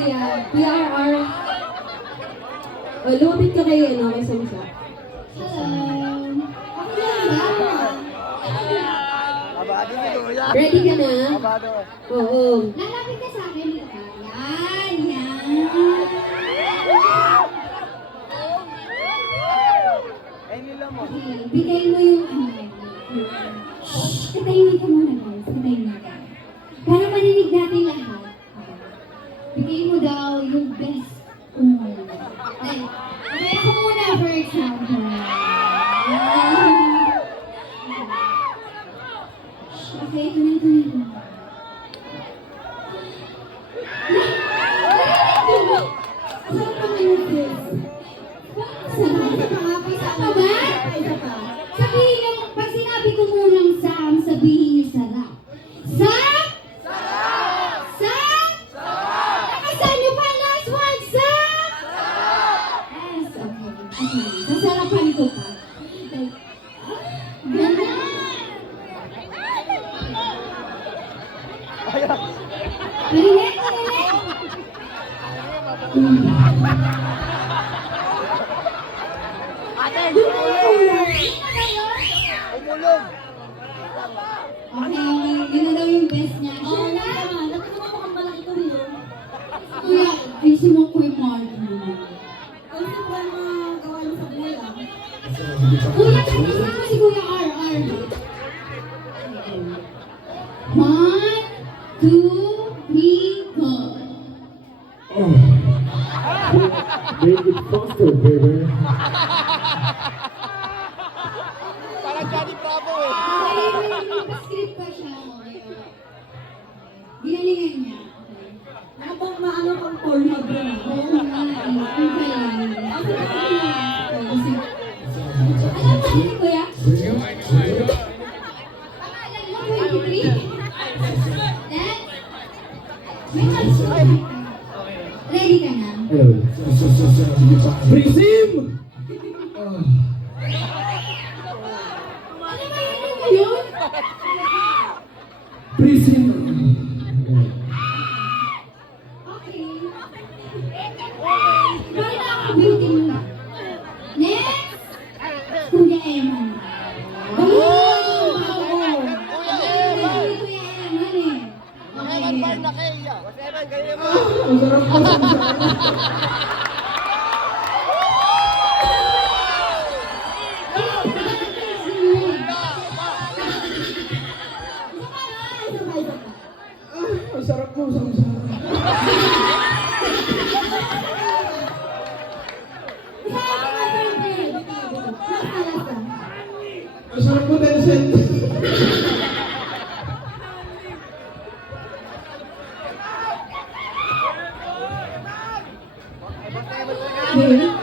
PRR. Lumapit ka kay Samsa. Hello. Abado ni Kuya. Ready ka na? Abado. Oo. Lalapit ka sa akin dito ka. Yan, yan. Eh, nila mo. Okay, bigay mo yung Katahimik ka muna guys. Katahimik ka. Para marinig natin lahat. Bigay mo daw yung best mo. Like, okay, ako muna for example. Okay, ito na. Saan ka ngayon, sis? Isa pa ba? Sabihin niyo, pag sinabi ko munang Sam, sabihin niyo sarap. Sam? Sarap! Sam? Sarap! Nakasan niyo pa last one, Sam? Sarap! Yes, okay. Sasarapan ko pa. Ganda! Marinig? Ate, umulog! Umulog! Okay, yun na daw yung best niya. Sure na? Natulungan mo kang malaki ko yun. Kuya, ayusin mo ko yung mark mo. Ano sa buwan mga gawa mo sa buhay ah? Kuya, tapos mo si Kuya RR. 1, 2, 3, go. Make it faster, baby. Parang Johnny Bravo. May script pa siya. Ginalingan niya. Habang maano kang Pornhub na. Oo nga, yung kailangan. Alam mo ni Kuya? Pangalan mo, 23? Next. Ready ka na? Prisim! Ano ba yun? Prisim! Okay. Bali na ako beauty mo. Next! Kuya Eman. Kuya Kuya Eman eh. Eman Bar na kaya. Eman, ganyan mo. Ang sarap ko sa Ang sarap mo sa Ang sarap mo, Tencent. Okay.